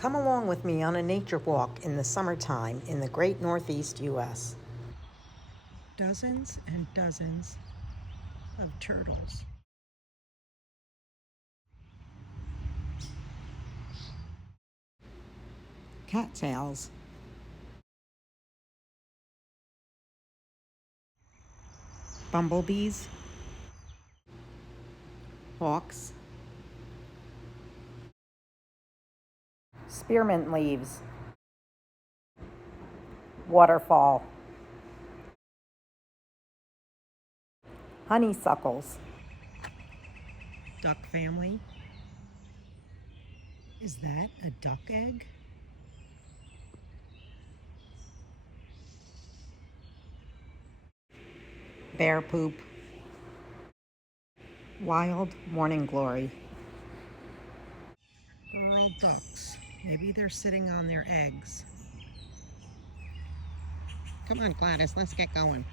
Come along with me on a nature walk in the summertime in the great Northeast U.S. Dozens and dozens of turtles. Cattails. Bumblebees. Hawks. Spearmint leaves. Waterfall. Honeysuckles. Duck family. Is that a duck egg? Bear poop. Wild morning glory. Rural ducks. Maybe they're sitting on their eggs. Come on, Gladys, let's get going.